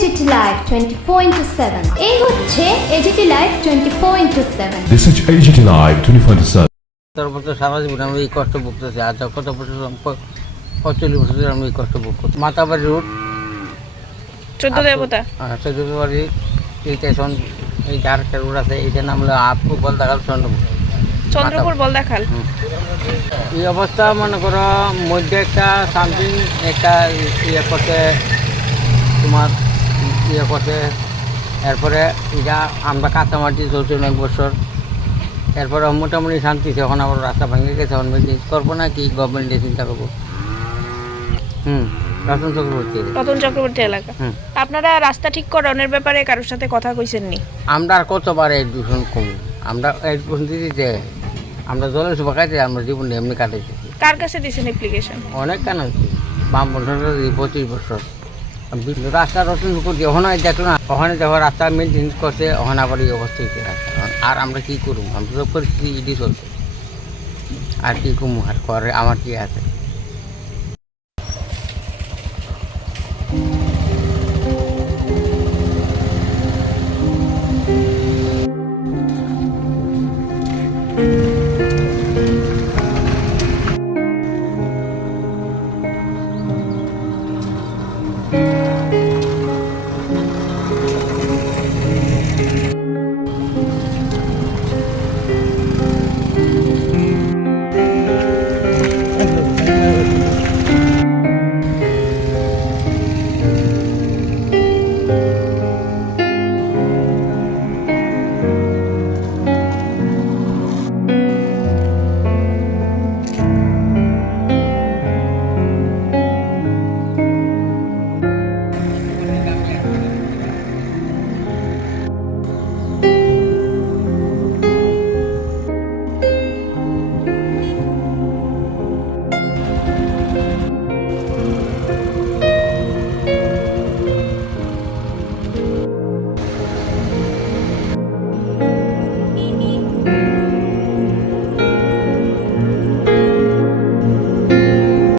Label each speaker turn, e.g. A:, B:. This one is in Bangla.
A: টোয়েন্টি ফোর ইন্টু সেভেন এই হচ্ছে AGT live twenty four into seven
B: This is AGT Live 24
C: তার বছর সারা জীবন আমরা এই কষ্ট ভুগতেছি আর কত বছর পঁয়তাল্লিশ বছর ধরে আমরা এই কষ্ট ভোগ করছি। মাতাবাড়ি রোড
D: চোদ্দ দেবতা।
C: চৌধুরী এই স্টেশন এই যার একটা রোড আছে এইটার নাম হলো আপু বল দেখাল চন্দ্রপুর।
D: চন্দ্রপুর বলদাখাল।
C: এই অবস্থা মনে করো মধ্যে একটা সামথিং একটা ইয়ে করতে ইয়ে করতে এরপরে এটা আমরা কাঁচামাটি চলছে অনেক বছর। এরপরে মোটামুটি শান্তি এখন আবার রাস্তা ভেঙে গেছে এখন বলছি করব না কি গভর্নমেন্টে চিন্তা করব। হুম রতন চক্রবর্তী
D: রতন চক্রবর্তী এলাকা। আপনারা রাস্তা ঠিক করানোর ব্যাপারে কারোর সাথে কথা কইছেন নি
C: আমরা আর কতবার এই দূষণ কমু? আমরা এই দূষণ দিতে আমরা সুবা কাটে আমরা জীবন এমনি কাটাইছি
D: কার কাছে দিছেন অ্যাপ্লিকেশন
C: অনেক কান বাম বছর পঁচিশ বছর রাস্তা রতন করছি ওখানে দেখল না, ওখানে দেখো রাস্তা মেন জিনিস করছে, ওখানে আবার এই অবস্থা হয়েছে রাস্তা। আর আমরা কি করব? আমরা তো পরিস্থিতি ইডি চলছে আর কি করব? আর করে আমার কি আছে?